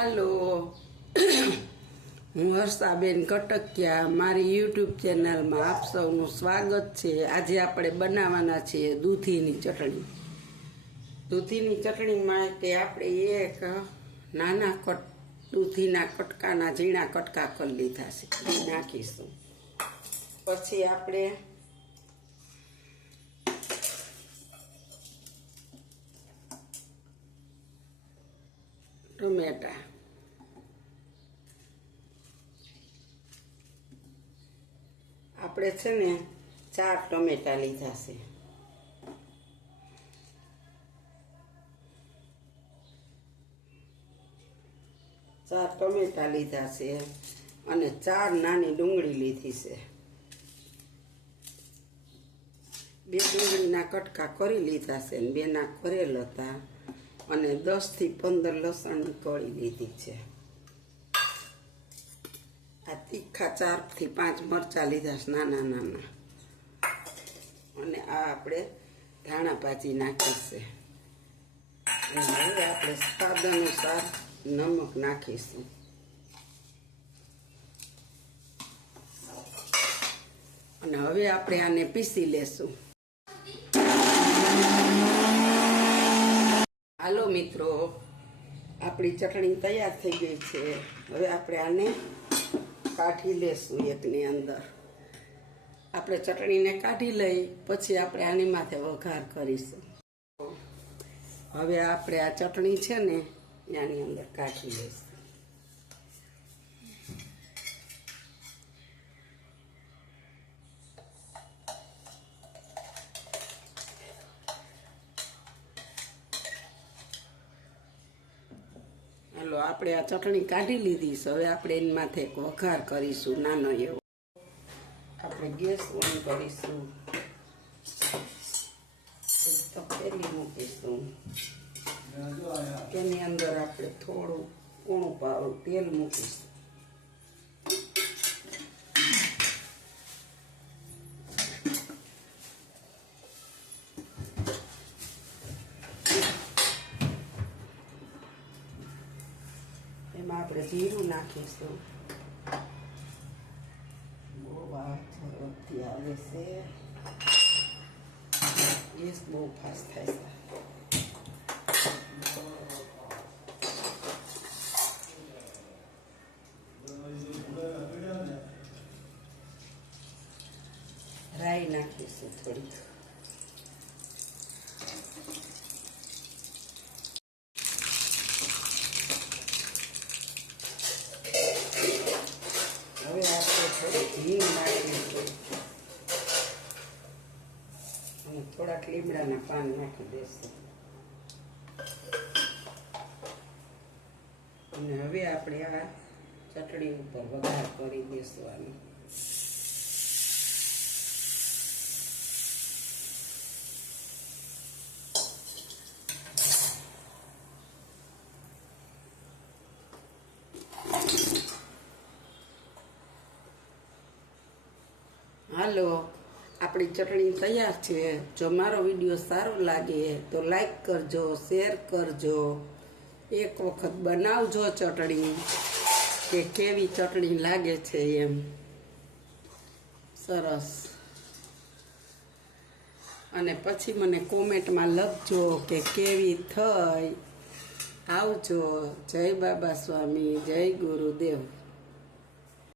હાલો. હું હર્ષાબેન કટકિયા, મારી યુટ્યુબ ચેનલમાં આપ સૌનું સ્વાગત છે. આજે આપણે બનાવવાના છીએ દૂધીની ચટણી. દૂધીની ચટણીમાં કે આપણે એક નાના કટ, દૂધીના કટકાના ઝીણા કટકા કરી લીધા છે. નાખીશું. પછી આપણે ટમેટા આપણે છે ને ચાર ટમેટા લીધા છે. ચાર ટમેટા લીધા છે અને ચાર નાની ડુંગળી લીધી છે. બે ડુંગળીના કટકા કરી લીધા છે ને બેના કરેલ હતા અને દસથી પંદર લસણની કળી લીધી છે. આ તીખા ચારથી પાંચ મરચા લીધા છે, નાના નાના. અને આ આપણે ધાણા ભાજી નાખી હવે આપણે સ્વાદ અનુસાર નમક નાખીશું. અને હવે આપણે આને પીસી લેશું. હાલો મિત્રો, આપણી ચટણી તૈયાર થઈ ગઈ છે. હવે આપણે આને કાઢી લેશું એકની અંદર. આપણે ચટણીને કાઢી લઈ, પછી આપણે આની માથે વઘાર કરીશું. હવે આપણે આ ચટણી છે ને એની અંદર કાઢી લઈશું હાલો આપણે આ ચટણી કાઢી લીધી છે. હવે આપણે એની માથે એક વઘાર કરીશું, નાનો એવો. આપણે ગેસ ઓન કરીશું. તપેલી મૂકીશું. તેની અંદર આપણે થોડું પોણું પાવડું તેલ મૂકીશું. આપણે જીરું નાખીશું બહુ આવે છે ગેસ બહુ ફાસ્ટ થાય છે રાઈ નાખીશું થોડીક હવે થોડીક લીમડાના પાન નાખી દઈશું અને હવે આપણે આ ચટણી ઉપર વઘાર કરી આનું. હાલો, આપણી ચટણી તૈયાર છે. જો મારો વીડિયો સારો લાગે તો લાઈક કરજો, શેર કરજો. એક વખત બનાવજો ચટણી, કે કેવી ચટણી લાગે છે એમ. સરસ. અને પછી મને કોમેન્ટમાં લખજો કે કેવી થઈ. આવજો. જય બાબા સ્વામી, જય ગુરુદેવ.